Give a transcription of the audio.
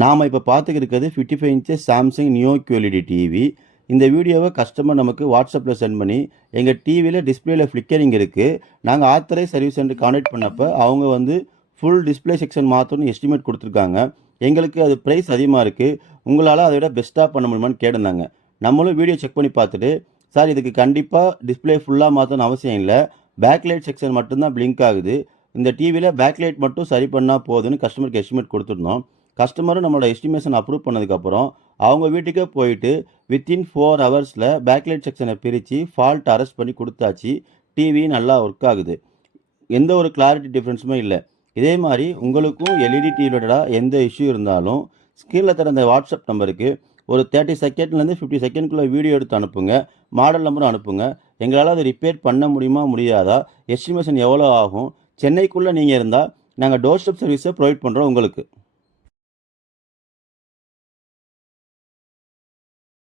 நாம் இப்போ பார்த்துக்கிட்டு இருக்கிறது 55 inches Samsung neo QLED TV. இந்த வீடியோவை கஸ்டமர் நமக்கு வாட்ஸ்அப்பில் சென்ட் பண்ணி எங்கள் டிவியில் டிஸ்பிளேல ஃப்ளிக்கரிங் இருக்குது, நாங்கள் ஆத்தரைஸ் சர்வீஸ் சென்டர் கான்டாக்ட் பண்ணப்போ அவங்க வந்து ஃபுல் டிஸ்பிளே செக்ஷன் மாற்றணும்னு எஸ்டிமேட் கொடுத்துருக்காங்க. எங்களுக்கு அது ப்ரைஸ் அதிகமாக இருக்குது, உங்களால் அதை விட பெஸ்ட்டாக பண்ண முடியுமான்னு கேட்டிருந்தாங்க. நம்மளும் வீடியோ செக் பண்ணி பார்த்துட்டு, சார் இதுக்கு கண்டிப்பாக டிஸ்பிளே ஃபுல்லாக மாற்றணும்னு அவசியம் இல்லை, பேக்லைட் செக்ஷன் மட்டும்தான் பிளிங்க் ஆகுது, இந்த டிவியில் பேக்லைட் மட்டும் சரி பண்ணால் போதுன்னு கஸ்டமருக்கு எஸ்டிமேட் கொடுத்துருந்தோம். கஸ்டமரும் நம்மளோட எஸ்டிமேஷன் அப்ரூவ் பண்ணதுக்கப்புறம் அவங்க வீட்டுக்கே போயிட்டு வித்தின் 4 ஹவர்ஸில் பேக்லைட் செக்ஷனை பிரித்து ஃபால்ட் அரெஸ்ட் பண்ணி கொடுத்தாச்சு. டிவி நல்லா ஒர்க் ஆகுது, எந்த ஒரு கிளாரிட்டி டிஃப்ரென்ஸுமே இல்லை. இதே மாதிரி உங்களுக்கும் எல்இடி டிவி ரிலேட்டடாக எந்த இஷ்யூ இருந்தாலும் ஸ்க்ரீனில் தர அந்த வாட்ஸ்அப் நம்பருக்கு ஒரு 30 செகண்ட்லேருந்து 50 செகண்ட்குள்ளே வீடியோ எடுத்து அனுப்புங்க, மாடல் நம்பரும் அனுப்புங்க. எங்களால் அதை ரிப்பேர் பண்ண முடியுமா முடியாதா, எஸ்டிமேஷன் எவ்வளோ ஆகும், சென்னைக்குள்ளே நீங்கள் இருந்தால் நாங்கள் டோர் ஸ்டெப் சர்வீஸை ப்ரொவைட் பண்ணுறோம் உங்களுக்கு.